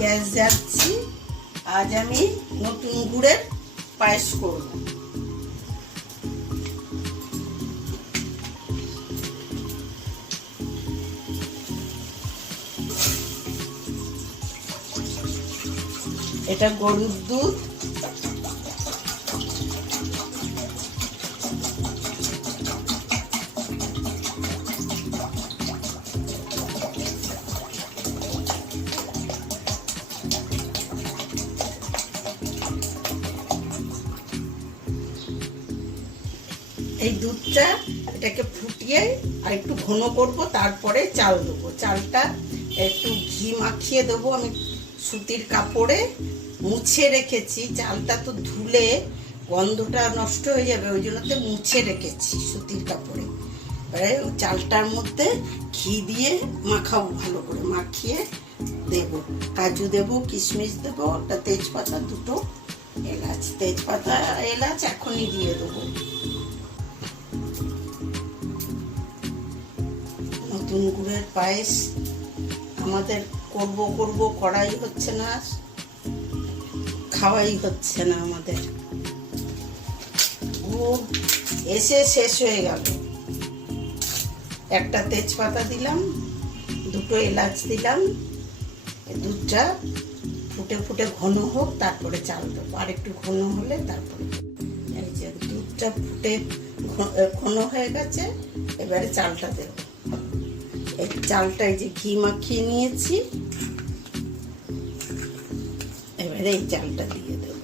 Gas যাচ্ছি। আজ আমি নতুন গুড়ের পায়েস করব। এটা গরুর দুধ, এই দুধটা এটাকে ফুটিয়ে আর একটু ঘন করব, তারপরে চাল দেবো। চালটা একটু ঘি মাখিয়ে দেবো, আমি সুতির কাপড়ে মুছে রেখেছি। চালটা তো ধুলে গন্ধটা নষ্ট হয়ে যাবে, ওই জন্যতে মুছে রেখেছি সুতির কাপড়ে। এবারে চালটার মধ্যে ঘি দিয়ে মাখাবো, ভালো করে মাখিয়ে দেবো। কাজু দেবো, কিশমিশ দেবো, একটা তেজপাতা, দুটো এলাচ। তেজপাতা এলাচ এখনই দিয়ে দেবো। নতুন গুড়ের পায়েস আমাদের করব করাই হচ্ছে না, খাওয়াই হচ্ছে না। আমাদের গুড় এসে শেষ হয়ে গেল। একটা তেজপাতা দিলাম, দুটো এলাচ দিলাম। দুধটা ফুটে ফুটে ঘন হোক, তারপরে চাল দেবো। আর একটু ঘন হলে তারপরে এই যে দুধটা ফুটে ঘন হয়ে গেছে, এবারে চালটা দেবো। এই চালটায় যে ঘি মাখিয়ে নিয়েছি, এবারে এই চালটা দিয়ে দেব।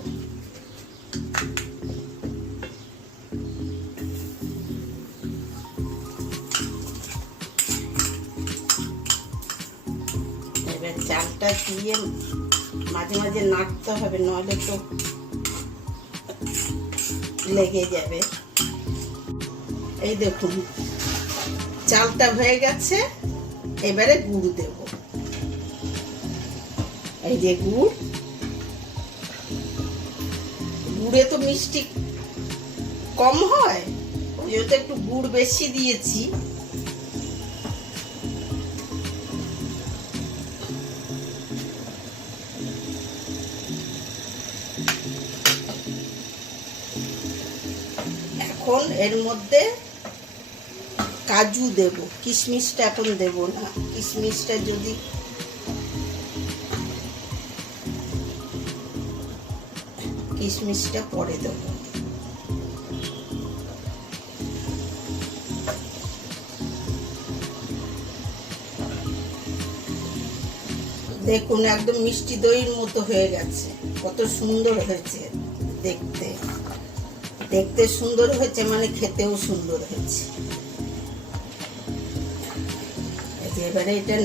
এবার চালটা দিয়ে মাঝে মাঝে নাড়তে হবে, নইলে তো লেগে যাবে। এই দেখুন চালটা হয়ে গেছে, এবারে গুড় দেব। এই যে গুড়, গুড়ে তো মিষ্টি কম হয়, ওই জন্য একটু গুড় বেশি দিয়েছি। এখন এর মধ্যে কাজু দেব, কিশমিশটা এখন দেব না। কিশমিশটা যদি কিশমিশটা পরে দেব। দেখুন একদম মিষ্টি দইয়ের মতো হয়ে গেছে, কত সুন্দর হয়েছে দেখতে। দেখতে সুন্দর হয়েছে মানে খেতেও সুন্দর হয়েছে। এবারে এটা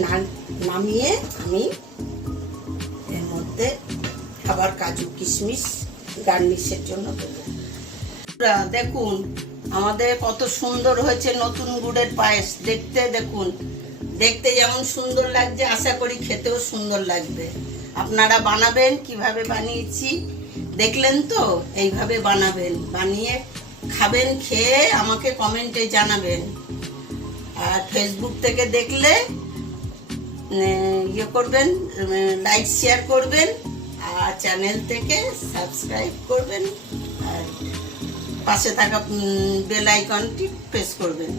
নামিয়ে আমি এর মধ্যে আবার কাজু কিশমিশ গার্নিশের জন্য দেবো। দেখুন আমাদের কত সুন্দর হয়েছে নতুন গুড়ের পায়েস। দেখতে দেখুন, দেখতে যেমন সুন্দর লাগছে, আশা করি খেতেও সুন্দর লাগবে। আপনারা বানাবেন, কিভাবে বানিয়েছি দেখলেন তো, এইভাবে বানাবেন, বানিয়ে খাবেন, খেয়ে আমাকে কমেন্টে জানাবেন। আর ফেসবুক থেকে দেখলে ইয়ে করবেন, লাইক শেয়ার করবেন, আর চ্যানেল থেকে সাবস্ক্রাইব করবেন, আর পাশে থাকা বেল আইকনটি প্রেস করবেন।